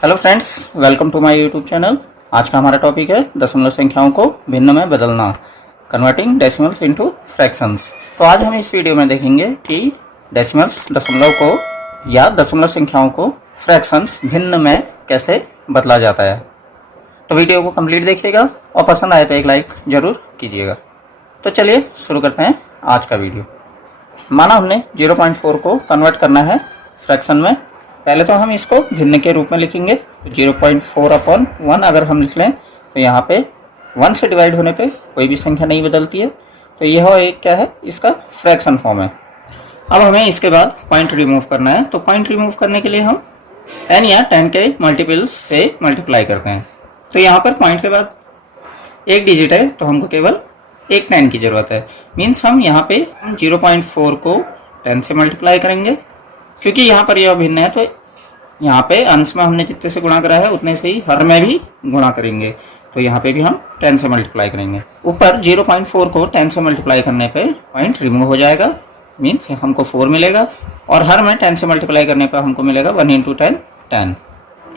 Hello friends, welcome to my YouTube channel. आज का हमारा टॉपिक है दशमलव संख्याओं को भिन्न में बदलना, कन्वर्टिंग डेसिमल्स इनटू फ्रैक्शंस। तो आज हम इस वीडियो में देखेंगे कि डेसिमल्स दशमलव को या दशमलव संख्याओं को फ्रैक्शंस भिन्न में कैसे बदला जाता है। तो वीडियो को कंप्लीट देखिएगा और पसंद आए तो एक लाइक जरूर कीजिएगा। तो चलिए शुरू करते हैं आज का वीडियो। माना हमने 0.4 को कन्वर्ट करना है फ्रैक्शन में। पहले तो हम इसको भिन्न के रूप में लिखेंगे। 0.4/1 अगर हम लिख लें तो यहाँ पे 1 से डिवाइड होने पे कोई भी संख्या नहीं बदलती है, तो यह एक क्या है, इसका फ्रैक्शन फॉर्म है। अब हमें इसके बाद पॉइंट रिमूव करना है। तो पॉइंट रिमूव करने के लिए हम n या 10 के मल्टीपल्स से मल्टीप्लाई करते हैं। तो यहाँ पर पॉइंट के बाद एक डिजिट है तो हमको केवल एक 10 की जरूरत है। मीन्स हम यहाँ पे 0.4 को 10 से मल्टीप्लाई करेंगे। क्योंकि यहाँ पर यह भिन्न है तो यहाँ पे अंश में हमने जितने से गुणा करा है उतने से ही हर में भी गुणा करेंगे। तो यहाँ पे भी हम 10 से मल्टीप्लाई करेंगे। ऊपर 0.4 को 10 से मल्टीप्लाई करने पे पॉइंट रिमूव हो जाएगा, मीन्स हमको 4 मिलेगा। और हर में 10 से मल्टीप्लाई करने पर हमको मिलेगा 1 × 10 10।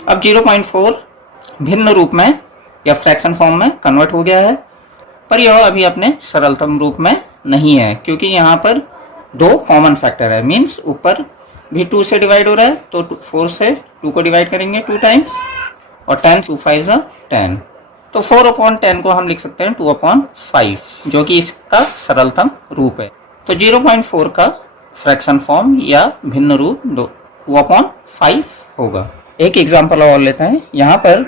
अब 0.4 भिन्न रूप में या फ्रैक्शन फॉर्म में कन्वर्ट हो गया है, पर यह अभी अपने सरलतम रूप में नहीं है क्योंकि यहाँ पर दो कॉमन फैक्टर है। मीन्स ऊपर भी 2 से डिवाइड हो रहा है तो 4 से 2 को डिवाइड करेंगे 2 टाइम्स, और 10 2 5 10। तो 4/10 को हम लिख सकते हैं 2/5, जो कि इसका सरलतम रूप है। तो 0.4 का फ्रैक्शन फॉर्म या भिन्न रूप 2/5 होगा। एक एग्जांपल और लेते हैं। यहाँ पर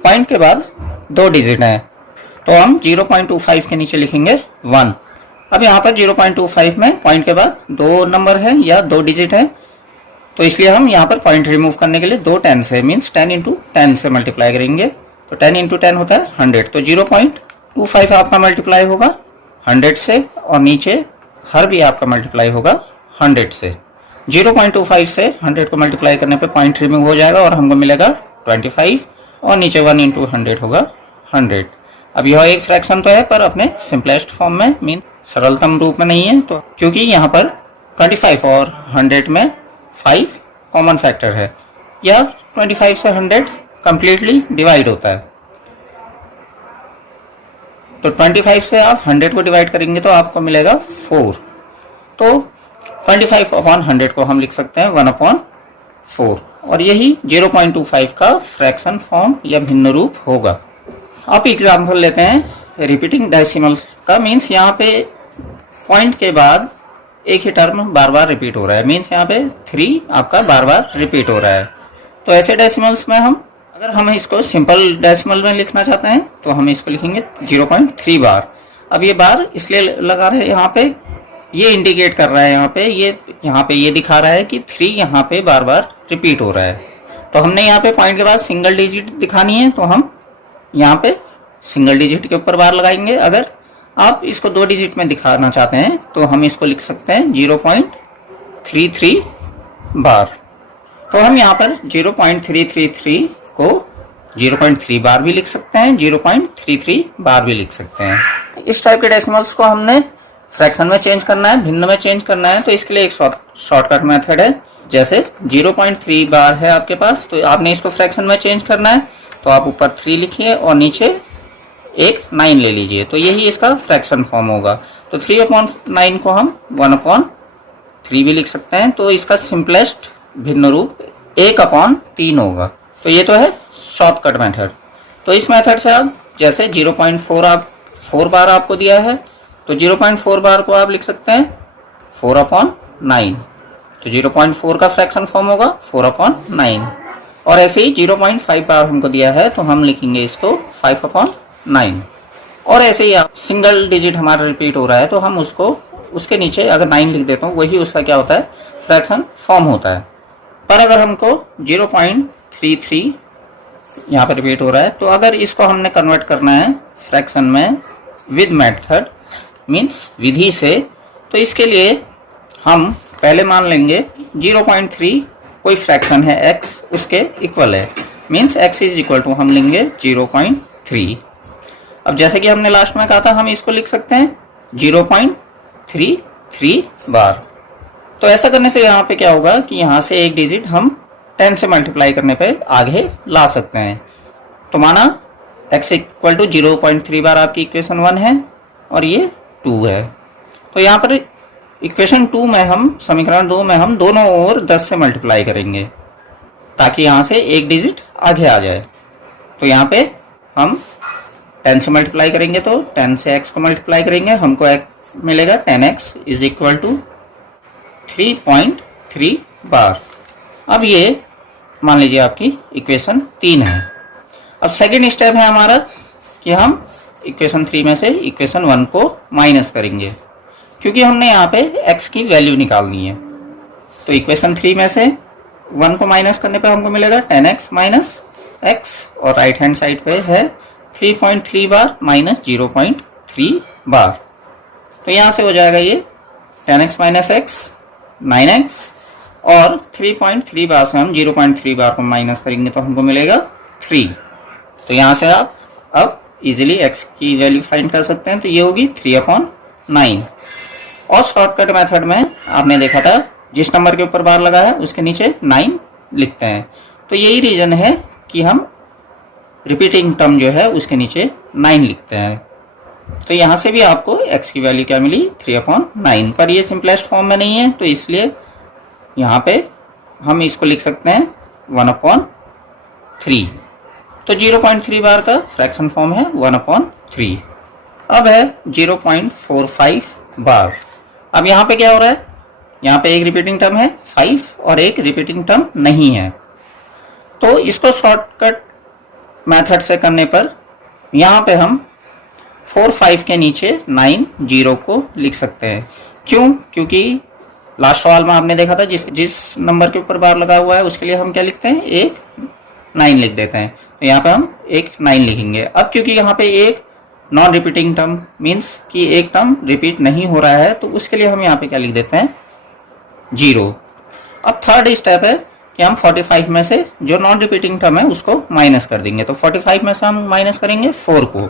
पॉइंट के बाद 2 डिजिट हैं तो हम 0.25 के नीचे लिखेंगे 1। अब यहाँ पर 0.25 में पॉइंट के बाद 2 नंबर है या 2 डिजिट है, तो इसलिए हम यहाँ पर पॉइंट रिमूव करने के लिए 2 10 से, मीन्स 10 × 10 से मल्टीप्लाई करेंगे। तो 10 × 10 होता है 100। तो 0.25 आपका मल्टीप्लाई होगा 100 से, और नीचे हर भी आपका मल्टीप्लाई होगा 100 से। 0.25 से 100 को मल्टीप्लाई करने पे पॉइंट रिमूव हो जाएगा और हमको मिलेगा 25, और नीचे 1 × 100 होगा 100। अब यह एक फ्रैक्शन तो है पर अपने सिंपलेस्ट फॉर्म में, मीन सरलतम रूप में नहीं है। तो क्योंकि यहाँ पर 25 और 100 में 5 कॉमन फैक्टर है, या 25 से 100 कंप्लीटली डिवाइड होता है। तो 25 से आप 100 को डिवाइड करेंगे तो आपको मिलेगा 4। तो 25/100 को हम लिख सकते हैं 1/4, और यही 0.25 का फ्रैक्शन फॉर्म या भिन्न रूप होगा। आप एग्जाम्पल लेते हैं रिपीटिंग डेसिमल का। मीन्स यहाँ पे पॉइंट के बाद एक ही टर्म बार बार रिपीट हो रहा है, मीन्स यहाँ पे 3 आपका बार बार रिपीट हो रहा है। तो ऐसे डेसिमल्स में अगर हम इसको सिंपल डेसिमल में लिखना चाहते हैं तो हम इसको लिखेंगे 0.3 बार। अब ये बार इसलिए लगा रहे हैं, यहाँ पे ये इंडिकेट कर रहा है, यहाँ पे ये दिखा रहा है कि 3 यहाँ पे बार बार रिपीट हो रहा है। तो हमने यहाँ पे पॉइंट के बाद सिंगल डिजिट दिखानी है तो हम यहाँ पे सिंगल डिजिट के ऊपर बार लगाएंगे। अगर आप इसको 2 डिजिट में दिखाना चाहते हैं तो हम इसको लिख सकते हैं 0.33 बार। तो हम यहाँ पर 0.333 को 0.3 बार भी लिख सकते हैं, 0.33 बार भी लिख सकते हैं। इस टाइप के डेसिमल्स को हमने फ्रैक्शन में चेंज करना है, भिन्न में चेंज करना है, तो इसके लिए एक शॉर्टकट मेथड है। जैसे 0.3 बार है आपके पास, तो आपने इसको फ्रैक्शन में चेंज करना है तो आप ऊपर 3 लिखिए और नीचे एक 9 ले लीजिए, तो यही इसका फ्रैक्शन फॉर्म होगा। तो 3/9 को हम 1/3 भी लिख सकते हैं। तो इसका सिंपलेस्ट भिन्न रूप 1/3 होगा। तो ये तो है शॉर्टकट मेथड। तो इस मेथड से आप जैसे 0.4 बार आपको दिया है तो 0.4 बार को आप लिख सकते हैं 4/9। तो 0.4 का फ्रैक्शन फॉर्म होगा 4/9। और ऐसे ही 0.5 बार हमको दिया है तो हम लिखेंगे इसको 5/9। और ऐसे ही आप सिंगल डिजिट हमारा रिपीट हो रहा है तो हम उसको उसके नीचे अगर 9 लिख देता हूँ, वही उसका क्या होता है, फ्रैक्शन फॉर्म होता है। पर अगर हमको 0.33 यहाँ पर रिपीट हो रहा है, तो अगर इसको हमने कन्वर्ट करना है फ्रैक्शन में विद मेथड, मीन्स विधि से, तो इसके लिए हम पहले मान लेंगे 0.3 कोई फ्रैक्शन है x उसके इक्वल है, means x is equal to हम लेंगे 0.3। अब जैसे कि हमने लास्ट में कहा था हम इसको लिख सकते हैं 0.33 बार। तो ऐसा करने से यहाँ पे क्या होगा कि यहाँ से एक डिजिट हम 10 से मल्टीप्लाई करने पे आगे ला सकते हैं। तो माना x इक्वल टू 0.3 बार आपकी इक्वेशन 1 है और ये 2 है। तो यहाँ पर इक्वेशन 2 में हम समीकरण 2 में हम दोनों ओर 10 से मल्टीप्लाई करेंगे ताकि यहाँ से एक डिजिट आगे आ जाए। तो यहाँ पे हम 10 से मल्टीप्लाई करेंगे तो 10 से x को मल्टीप्लाई करेंगे, हमको x मिलेगा 10x इज इक्वल टू 3.3 बार। अब ये मान लीजिए आपकी इक्वेशन 3 है। अब सेकेंड स्टेप है हमारा कि हम इक्वेशन 3 में से इक्वेशन 1 को माइनस करेंगे, क्योंकि हमने यहाँ पे x की वैल्यू निकालनी है। तो इक्वेशन 3 में से 1 को माइनस करने पे हमको मिलेगा 10x माइनस x और राइट हैंड साइड पे है 3.3 बार माइनस 0.3 बार। तो यहाँ से हो जाएगा ये 10x माइनस x 9x और 3.3 बार से हम 0.3 बार को माइनस करेंगे तो हमको मिलेगा 3। तो यहाँ से आप अब इजीली x की वैल्यू फाइंड कर सकते हैं। तो ये होगी 3/9। और शॉर्टकट मेथड में आपने देखा था जिस नंबर के ऊपर बार लगा है उसके नीचे 9 लिखते हैं। तो यही रीजन है कि हम रिपीटिंग टर्म जो है उसके नीचे 9 लिखते हैं। तो यहाँ से भी आपको x की वैल्यू क्या मिली 3/9, पर ये सिंपलेस्ट फॉर्म में नहीं है तो इसलिए यहाँ पे हम इसको लिख सकते हैं 1/3। तो 0.3 बार का फ्रैक्शन फॉर्म है 1/3। अब है 0.45 बार। अब यहाँ पे क्या हो रहा है, यहाँ पे एक रिपीटिंग टर्म है 5 और एक रिपीटिंग टर्म नहीं है। तो इसको शॉर्टकट मेथड से करने पर यहाँ पे हम 4 5 के नीचे 9 0 को लिख सकते हैं। क्यों? क्योंकि लास्ट सवाल में आपने देखा था जिस नंबर के ऊपर बार लगा हुआ है उसके लिए हम क्या लिखते हैं, एक 9 लिख देते हैं। तो यहाँ पे हम एक 9 लिखेंगे। अब क्योंकि यहाँ पे एक नॉन रिपीटिंग टर्म मीन्स कि एक टर्म रिपीट नहीं हो रहा है तो उसके लिए हम यहाँ पे क्या लिख देते हैं 0। अब थर्ड स्टेप है कि हम 45 में से जो नॉन रिपीटिंग टर्म है उसको माइनस कर देंगे। तो 45 में से हम माइनस करेंगे 4 को,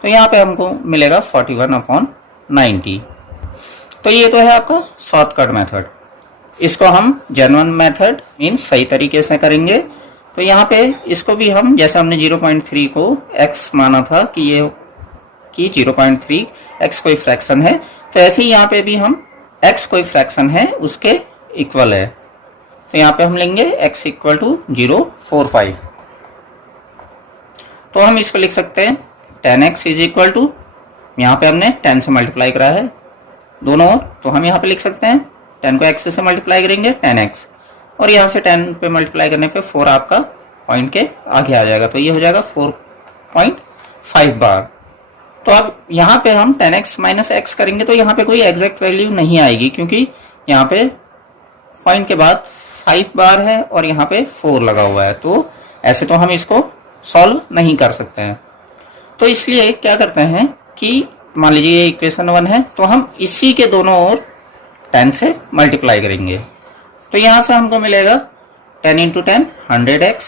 तो यहाँ पे हमको मिलेगा 41/90। तो ये तो है आपका शॉर्टकट मेथड। इसको हम जेन्युइन मेथड इन सही तरीके से करेंगे। तो यहाँ पे इसको भी हम जैसे हमने 0.3 को x माना था कि ये कि 0.3 x कोई फ्रैक्शन है, तो ऐसे ही यहाँ पे भी हम x कोई फ्रैक्शन है उसके इक्वल है। तो यहाँ पे हम लेंगे x इक्वल टू 0.45। तो हम इसको लिख सकते हैं 10x इज इक्वल टू, यहाँ पे हमने 10 से मल्टीप्लाई करा है दोनों ओर, तो हम यहाँ पे लिख सकते हैं 10 को x से मल्टीप्लाई करेंगे 10x और यहाँ से 10 पे मल्टीप्लाई करने पे 4 आपका पॉइंट के आगे आ जाएगा। तो ये हो जाएगा 4.5 बार। तो अब यहाँ पे हम 10x माइनस x करेंगे तो यहाँ पे कोई एग्जैक्ट वैल्यू नहीं आएगी, क्योंकि यहाँ पे पॉइंट के बाद 5 बार है और यहाँ पे 4 लगा हुआ है। तो ऐसे तो हम इसको सॉल्व नहीं कर सकते हैं। तो इसलिए क्या करते हैं कि मान लीजिए ये इक्वेशन 1 है तो हम इसी के दोनों ओर 10 से मल्टीप्लाई करेंगे। तो यहाँ से हमको मिलेगा 10 × 10 100x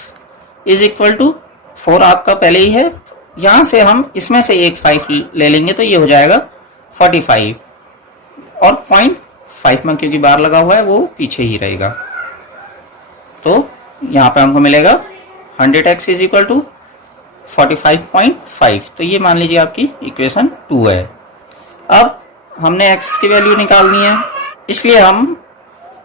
इज इक्वल टू 4 आपका पहले ही है, यहाँ से हम इसमें से एक 5 ले लेंगे तो ये हो जाएगा 45 और 0.5 में क्योंकि बार लगा हुआ है वो पीछे ही रहेगा। तो यहाँ पे हमको मिलेगा 100x इज इक्वल टू 45.5। तो ये मान लीजिए आपकी इक्वेशन 2 है। अब हमने x की वैल्यू निकालनी है, इसलिए हम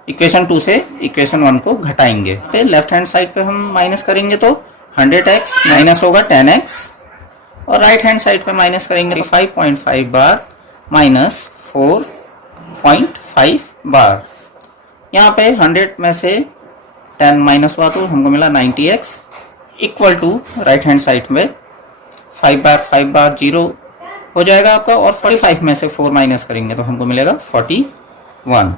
इक्वेशन 2 से इक्वेशन 1 को घटाएंगे। फिर लेफ्ट हैंड साइड पे हम माइनस करेंगे तो 100x माइनस होगा 10x और राइट हैंड साइड पे माइनस करेंगे 5.5 बार माइनस 4.5 बार। यहाँ पे 100 में से 10 माइनस हुआ तो हमको मिला 90x equal to right hand side में 5 बार 0 हो जाएगा आपका और 45 में से 4 माइनस करेंगे तो हमको मिलेगा 41।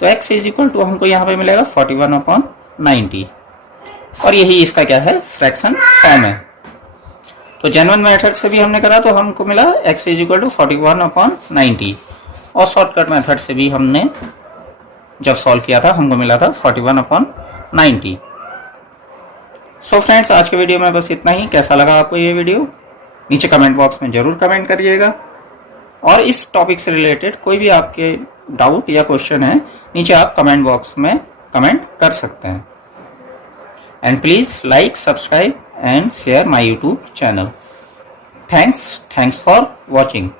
तो x इज इक्वल टू हमको यहाँ पे मिलेगा 41/90 और यही इसका क्या है फ्रैक्शन फॉर्म है। तो जेन्युइन मेथड से भी हमने करा तो हमको मिला x इज इक्वल टू 41/90 और शॉर्टकट मेथड से भी हमने जब सॉल्व किया था हमको मिला था 41/90। सो फ्रेंड्स आज के वीडियो में बस इतना ही। कैसा लगा आपको ये वीडियो नीचे कमेंट बॉक्स में जरूर कमेंट करिएगा और इस टॉपिक से रिलेटेड कोई भी आपके डाउट या क्वेश्चन है नीचे आप कमेंट बॉक्स में कमेंट कर सकते हैं। and please like, subscribe and share my YouTube channel. Thanks for watching.